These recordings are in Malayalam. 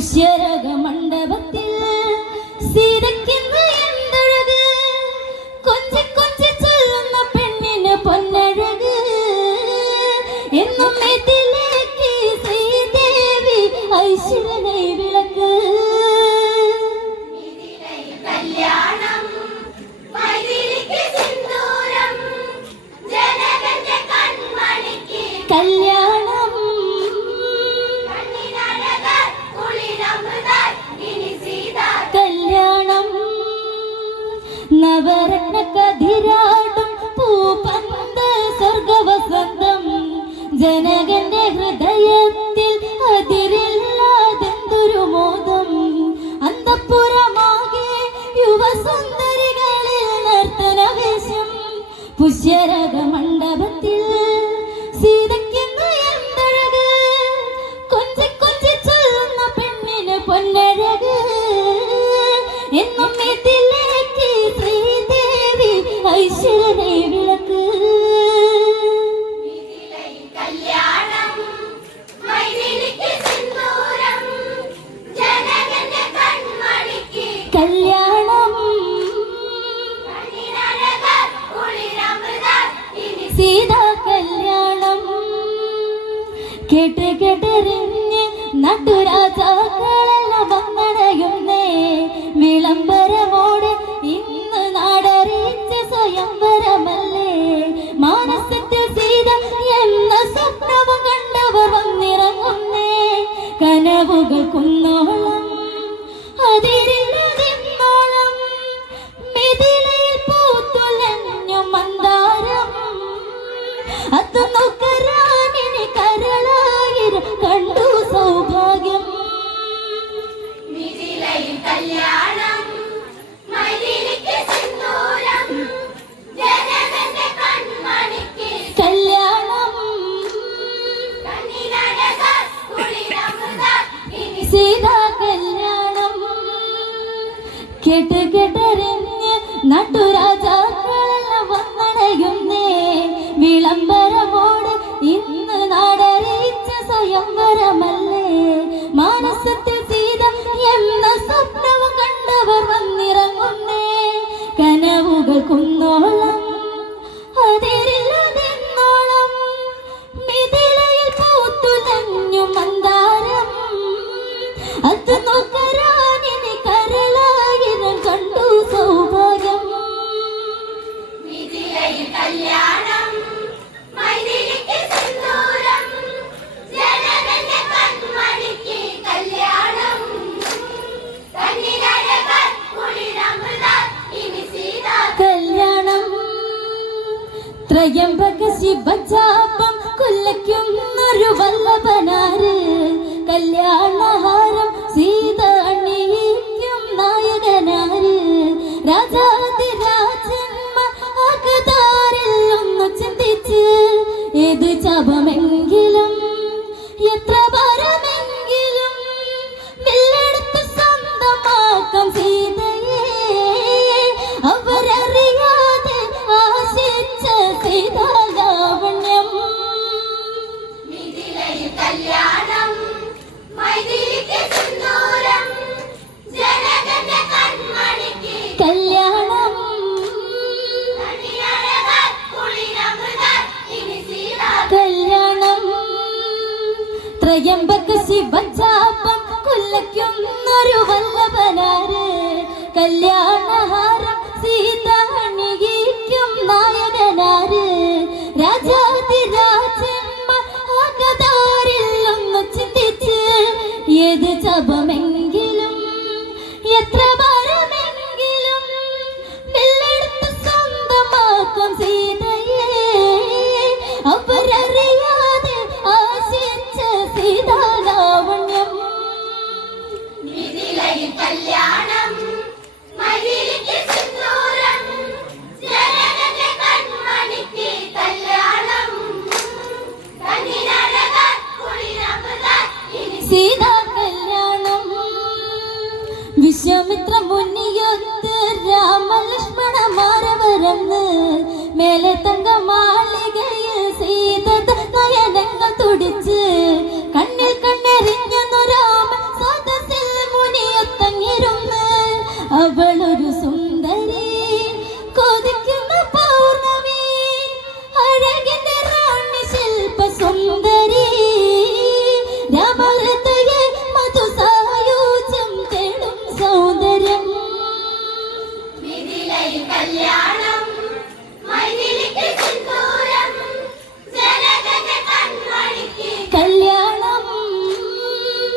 പുഷ്യരക മണ്ഡപത്തിൽ സീതയ്ക്കിന്ന് എന്തഴക്, കൊഞ്ചി കൊഞ്ചി ചൊല്ലുന്ന പെണ്ണിന് പൊന്നഴക്. എന്നും ഇതിലേക്ക് ശ്രീദേവി ഐശ്വര്യനെ വിളക്ക്. കല്യാണം കല്യാണം നവരത്ന കതിരാടും പൂപ്പന്ത സ്വർഗവസന്തം. ജനകന്റെ ഹൃദയത്തിൽ അതിരില്ലാതെന്തൊരു മോദം. അന്തഃപുരമാകെ യുവസുന്ദരികളിൽ നർത്തനവേശം. പുഷ്യരക മണ്ഡപത്തിൽ സീതയ്ക്കിന്ന് എന്തഴക്, കൊഞ്ചി കൊഞ്ചി ചൊല്ലുന്ന പെണ്ണിന് പൊന്നഴക്. എന്നും ഇതിലേക്ക് ശ്രീദേവി ഐശ്വര്യനെ വിളക്ക്. കല്യാണം സീതാ കല്യാണം കേട്ട് കേട്ടറിഞ്ഞ് നാട്ടുരാജാക്കളെല്ലാം വന്നടയുന്നേ. വിളംബരമോടെ ഇന്ന് നാടറിയിച്ച സ്വയംവരമല്ലേ. മാനസത്തിൽ സീത എന്ന സ്വപ്നവും കണ്ടവർ വന്നിറങ്ങുന്നേ. കനവുകൾ കുന്നോളം അതിരില്ലതിന്നോളം മിഥിലയിൽ പൂത്തുലഞ്ഞു മന്ദാരം. അത് നോക്കറാനിനി കരളായിരം കണ്ടു സൗഭാഗ്യം. കല്യാണം കല്യാണം സീതാ കല്യാണം കേട്ട് കേട്ടറിഞ്ഞ് നാട്ടുരാജാക്കളെല്ലാം വന്നടയുന്നേ. വിളംബരമോട് ഇന്ന് നാടറിയിച്ച സ്വയംവരമല്ലേ. മാനസത്തിൽ സീത എന്ന സ്വപ്നവും കണ്ടവർ വന്നിറങ്ങുന്നേ. കനവുകൾ കുന്നോളം അതിരില്ലതെന്നോളം മിഥിലയിൽ പൂത്തുലഞ്ഞു മന്ദാരം. അത് നോക്കറാനിനി കരളായിരം കണ്ടു സൗഭാഗ്യം. കല്യാണം കല്യാണം കല്യാണം ത്രയംബക ശിവജാപം കുലയ്ക്കുന്നൊരു വല്ലഭനാര്. കല്യാണഹാരം സീത അണിയിക്കും നായകനാര്. രാജാതിരാജന്മ അകതാരിൽ ഒന്ന് ചിന്തിച്ച് ഏത് ജപമെങ്കിലും എത്ര ഭാരമെങ്കിലും വില്ലെടുത്ത് സ്വന്തമാക്കാം സീതയെ. അവരറിയാതെ ആശിച്ച സീതാലാവണ്യം. കല്യാണം കല്യാണം കല്യാണം ത്രയംബക ശിവജാപം കുലയ്ക്കുന്നൊരു വല്ലഭനാര്. കല്യാണഹാരം സീത അണിയിക്കും നായകനാര്. രാജാതിരാജന്മ അകതാരിൽ ഒന്ന് ചിന്തിച്ച് ഏത് ജപമെങ്കിലും എത്ര ഭാരമെങ്കിലും വില്ലെടുത്ത് സ്വന്തമാക്കും സീതയെ. അവരറിയാതെ ആശിച്ച സീതാലാവണ്യം. കല്യാണം സീതാ കല്യാണം വിശ്വാമിത്ര മുനിയൊത്ത് രാമലക്ഷ്മണമാരവരന്ന്. മേലെ തങ്ക മാളികയിൽ സീത നയനങ്ങൾ തുടിച്ച് കണ്ണിൽ കണ്ണെറിഞ്ഞു രാമ സദസ്യ അവളൊരു സുന്ദരി കൊതിക്കുന്ന പൗർണമി അഴകിന്റെ റാണി ശില്പ സുന്ദരി രാമഹൃദയെ മധുസായൂജ്യം തേടും സൗന്ദര്യം മിഥിലയിൽ കല്യാണം മൈഥിലിക്ക് സിന്ദൂരം ജനകന്റെ കൺമണിക്ക് കല്യാണം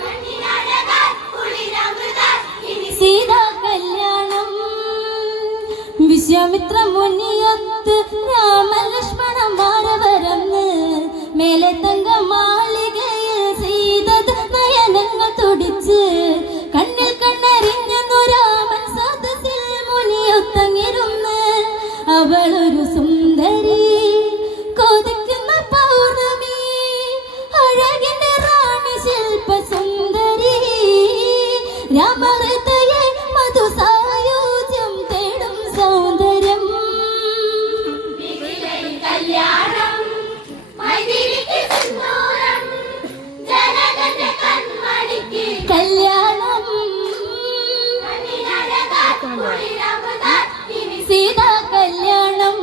കണ്ണിനഴകാൽ കുളിരമൃതാൽ ഇനി സീതാ കല്യാണം വിശ്വാമിത്ര മുനിയൊത്ത് രാമലക്ഷ്മണന്മാരവരന്ന് മേലെ തങ്ക മാളികയിൽ സീത നയനങ്ങൾ തുടിച്ച് കണ്ണിൽ കണ്ണറിഞ്ഞു രാമൻ സദസ്സിൽ മുനിയൊത്തങ്ങിരുന്ന് അവളൊരു സുന്ദരി കൊതിക്കുന്ന പൗർണമി അഴകിന്റെ റാണി ശില്പ സുന്ദരി രാമഹൃദയെ മധുസായൂജ്യം തേടും സൗന്ദര്യം മിഥിലയിൽ കല്യാണം മൈഥിലിക്ക് സിന്ദൂരം ജനകന്റെ കൺമണിക്ക് കല്യാണം കണ്ണിനഴകാൽ കുളിരമൃതാൽ ഇനി സീതാ കല്യാണം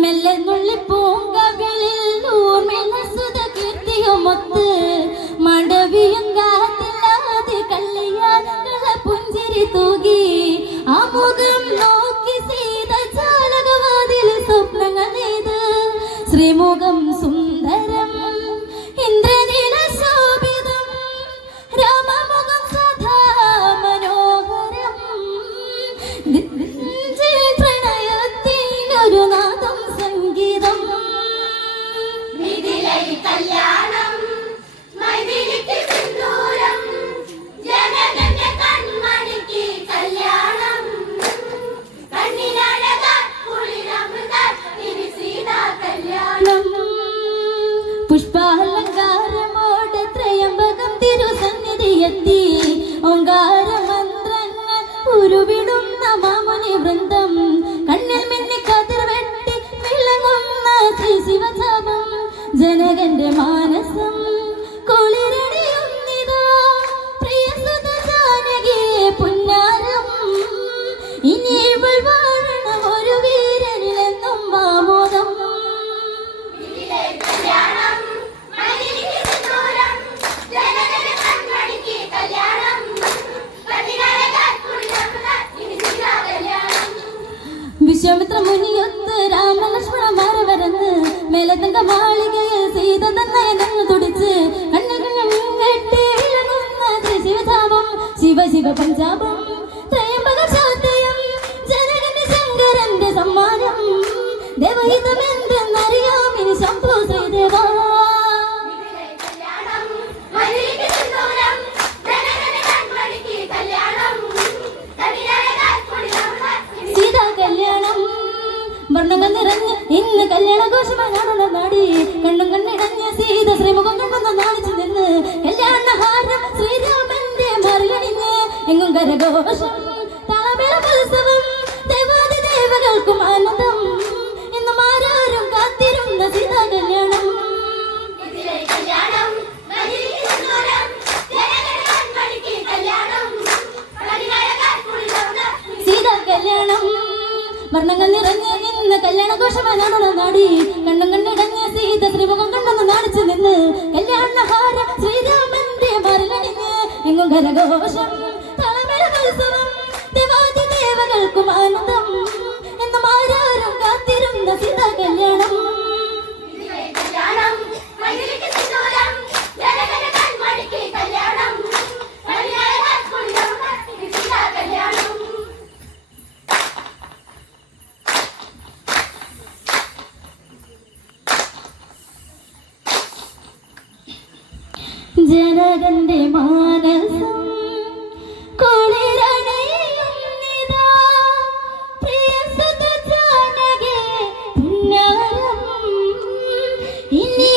മെല്ലെ നുള്ളി പൂങ്കവിളിൽ ഊർമിള സുത കീർത്തിയുമൊത്ത് മടവിയും കാത്തില്ലാതെ കല്യാണങ്ങളെ പുഞ്ചിരി തൂകി ആ മുഖം നോക്കി സീത ചാലകവാതിൽ സ്വപ്നങ്ങൾ നെയ്ത് ശ്രീമുഖം സുന്ദരം ഇന്ദ്രനീല ശോഭിതം രാമമുഖം സദാ മനോഹരം പ്രണയത്തിനൊരു നാദം സംഗീതം മിഥിലയിൽ കല്യാണം മൈഥിലിക്ക് സിന്ദൂരം ജനകന്റെ കൺമണിക്ക് കല്യാണം കണ്ണിനഴകാൽ കുളിരമൃതാൽ ഇനി സീതാ കല്യാണം പുഷ്പാലങ്കാരമോട് ത്രയംബകം തിരുസന്നിധിയെത്തി ഓങ്കാര മന്ത്രങ്ങൾ ഉരുവിടുന്ന മാമുനി വൃന്ദം കണ്ണിൽ മിന്നി കതിർ വെട്ടി വിളങ്ങുന്ന ശ്രീ ശിവജാപം ജനകന്റെ മാനസം കുളിരണിയുന്നിതാ പ്രിയസുത ജാനകിയെ പുന്നാരം ഇനി ഇവൾ വാഴണം ഒരു വീരനിലെന്നും മാമോദം മിഥിലയിൽ കല്യാണം മൈഥിലിക്ക് സിന്ദൂരം ജനകന്റെ കൺമണിക്ക് കല്യാണം കണ്ണിനഴകാൽ കുളിരമൃതാൽ ഇനി സീതാ കല്യാണം വിശ്വാമിത്ര മുനിയൊത്ത് രാമലക്ഷ്മണന്മാരവരന്ന് മേലെ തങ്ക മാളികയിൽ സീത നയനങ്ങൾ തുടിച്ച് കണ്ണിൽ വെട്ടി വിളങ്ങുന്ന ശിവജാപം ശിവ ശിവ പഞ്ചാപം ത്രയംബക ശാന്തയം ജനകന്റെ ശങ്കരന്റെ സമ്മാനം ദേവഹിതമെന്തെന്നറിയാം ഇനി ശംഭു ശ്രീദേവാ മിഥിലയിൽ കല്യാണം മൈഥിലിക്ക് സിന്ദൂരം ജനകന്റെ കൺമണിക്ക് കല്യാണം കണ്ണിനഴകാൽ കുളിരമൃതാൽ ഇനി സീതാ കല്യാണം വർണ്ണങ്ങൾ നിറഞ്ഞ് ഇന്ന് കല്യാണഘോഷമായി നടന്ന നാടി കണ്ണും കണ്ണിടഞ്ഞ സീത ശ്രീമുഖം കണ്ടെന്ന് നാണിച്ചു നിന്ന് കല്യാണഹാരം ശ്രീരാമന്റെ മറിയണിഞ്ഞ് എങ്ങും കരഘോഷം താളമേള ഉത്സവം ദേവാദി ദേവകൾക്കും ആനന്ദം എന്നും ആരാരും കാത്തിരുന്ന സീതാ കല്യാണം മിഥിലയിൽ കല്യാണം മൈഥിലിക്ക് സിന്ദൂരം ജനകന്റെ കൺമണിക്ക് കല്യാണം കണ്ണിനഴകാൽ കുളിരമൃതാൽ ഇനി സീതാ കല്യാണം വർണ്ണങ്ങൾ നിറഞ്ഞ് ഇന്ന് കല്യാണഘോഷമായി നടന്ന നാടി കണ്ണും കണ്ണിടഞ്ഞ സീത ശ്രീമുഖം കണ്ടെന്ന് നാണിച്ചു നിന്ന് കല്യാണഹാര ശ്രീരാമന്റെ മറിലണിഞ്ഞ് എങ്ങും കരഘോഷം താളമേള ഉത്സവം ദേവാദി ദേവകൾക്കും ആനന്ദം എന്നും ആരാരും കാത്തിരുന്ന സീതാ കല്യാണം മിഥിലയിൽ കല്യാണം മൈഥിലിക്ക് സിന്ദൂരം ജനകന്റെ കൺമണിക്ക് കല്യാണം കണ്ണിനഴകാൽ കുളിരമൃതാൽ ഇനി സീതാ കല്യാണം ജനകന്റെ മാനസം കുളിരണിയുന്നിതാ പ്രിയസുത ജാനകിയെ പുന്നാരം ഇനി